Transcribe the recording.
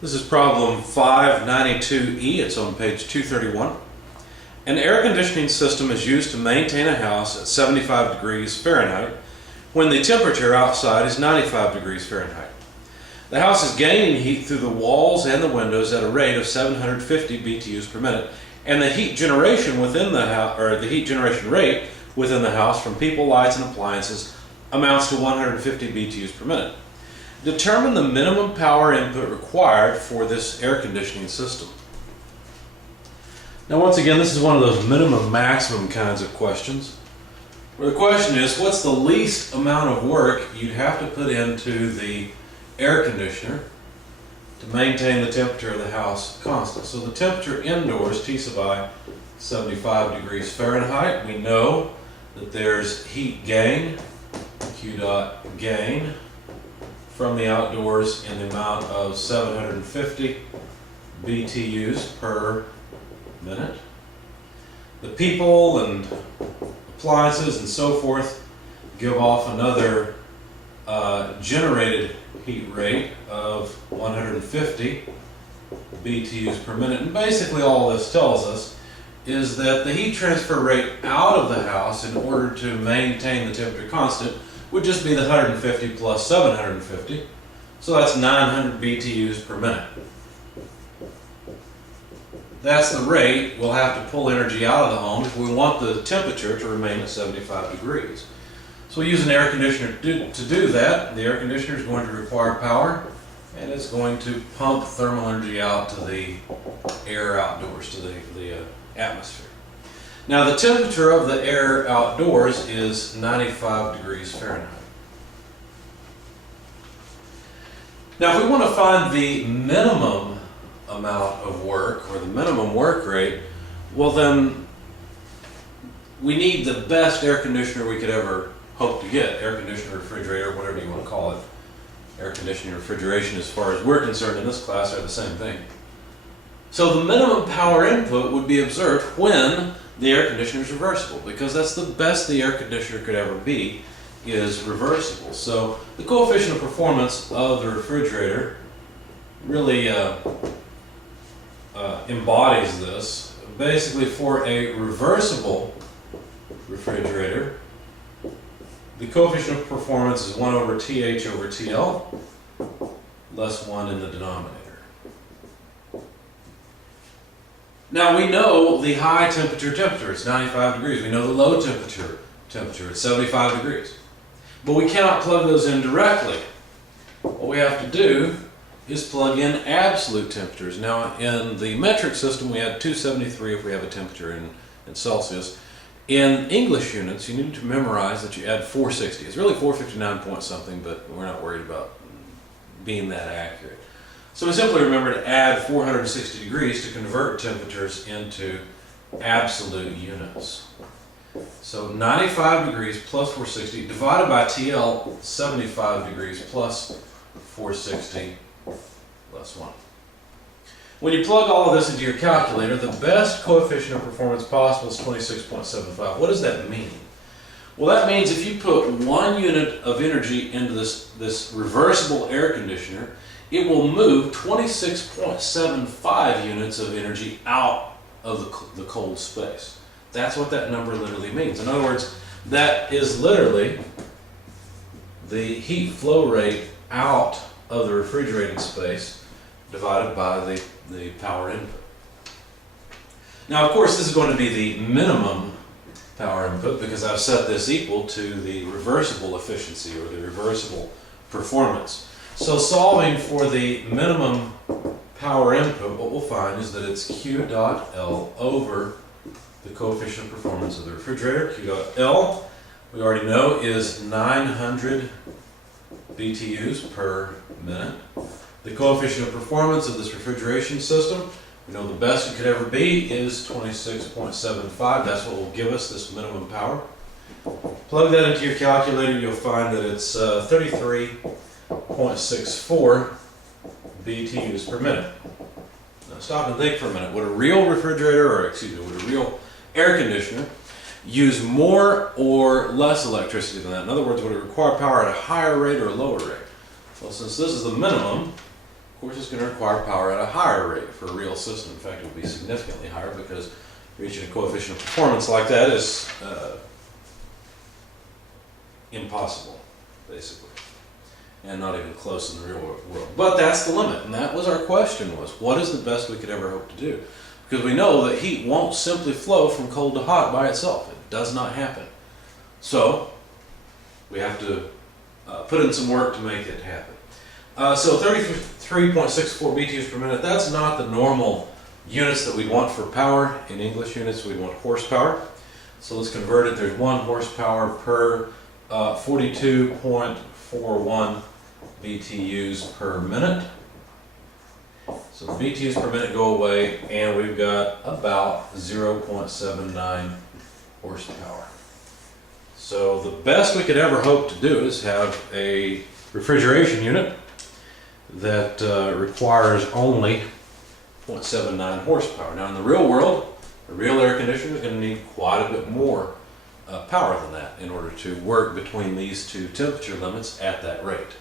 This is problem 592E. It's on page 231. An air conditioning system is used to maintain a house at 75 degrees Fahrenheit when the temperature outside is 95 degrees Fahrenheit. The house is gaining heat through the walls and the windows at a rate of 750 BTUs per minute, and the heat generation within the house, or the heat generation rate within the house from people, lights, and appliances amounts to 150 BTUs per minute. Determine the minimum power input required for this air conditioning system. Now, once again, this is one of those minimum maximum kinds of questions, where the question is, what's the least amount of work you'd have to put into the air conditioner to maintain the temperature of the house constant? So the temperature indoors, T sub I, 75 degrees Fahrenheit. We know that there's heat gain, Q dot gain, from the outdoors in the amount of 750 BTUs per minute. The people and appliances and so forth give off another generated heat rate of 150 BTUs per minute. And basically all this tells us is that the heat transfer rate out of the house in order to maintain the temperature constant would just be the 150 plus 750. So that's 900 BTUs per minute. That's the rate we'll have to pull energy out of the home if we want the temperature to remain at 75 degrees. So we use an air conditioner to do that. The air conditioner is going to require power, and it's going to pump thermal energy out to the air outdoors, to the atmosphere. Now, the temperature of the air outdoors is 95 degrees Fahrenheit. Now, if we want to find the minimum amount of work, or the minimum work rate, well then, we need the best air conditioner we could ever hope to get. Air conditioner, refrigerator, whatever you want to call it. Air conditioning, refrigeration, as far as we're concerned in this class, are the same thing. So the minimum power input would be observed when the air conditioner is reversible, because that's the best the air conditioner could ever be, is reversible. So the coefficient of performance of the refrigerator really embodies this. Basically, for a reversible refrigerator, the coefficient of performance is 1 over TH over TL, less 1 in the denominator. Now, we know the high temperature, it's 95 degrees. We know the low temperature, it's 75 degrees. But we cannot plug those in directly. What we have to do is plug in absolute temperatures. Now, in the metric system, we had 273 if we have a temperature in Celsius. In English units, you need to memorize that you add 460. It's really 459 point something, but we're not worried about being that accurate. So we simply remember to add 460 degrees to convert temperatures into absolute units. So 95 degrees plus 460 divided by TL, 75 degrees plus 460 less 1. When you plug all of this into your calculator, the best coefficient of performance possible is 26.75. What does that mean? Well, that means if you put 1 unit of energy into this reversible air conditioner, it will move 26.75 units of energy out of the cold space. That's what that number literally means. In other words, that is literally the heat flow rate out of the refrigerated space divided by the power input. Now, of course, this is going to be the minimum power input because I've set this equal to the reversible efficiency or the reversible performance. So solving for the minimum power input, what we'll find is that it's Q dot L over the coefficient of performance of the refrigerator. Q dot L, we already know, is 900 BTUs per minute. The coefficient of performance of this refrigeration system, we know the best it could ever be is 26.75. That's what will give us this minimum power. Plug that into your calculator, you'll find that it's 33.64 BTUs per minute. Now stop and think for a minute. Would a real refrigerator, or excuse me, would a real air conditioner use more or less electricity than that? In other words, would it require power at a higher rate or a lower rate? Well, since this is the minimum, Of course, it's going to require power at a higher rate for a real system. In fact, it will be significantly higher because reaching a coefficient of performance like that is impossible, basically, and not even close in the real world. But that's the limit, and that was our question: was what is the best we could ever hope to do? Because we know that heat won't simply flow from cold to hot by itself. It does not happen. So we have to put in some work to make it happen. So 33.64 BTUs per minute, that's not the normal units that we'd want for power. In English units, we'd want horsepower. So let's convert it. There's 1 horsepower per 42.41 BTUs per minute. So the BTUs per minute go away, and we've got about 0.79 horsepower. So the best we could ever hope to do is have a refrigeration unit that requires only 0.79 horsepower. Now in the real world, a real air conditioner is going to need quite a bit more power than that in order to work between these two temperature limits at that rate.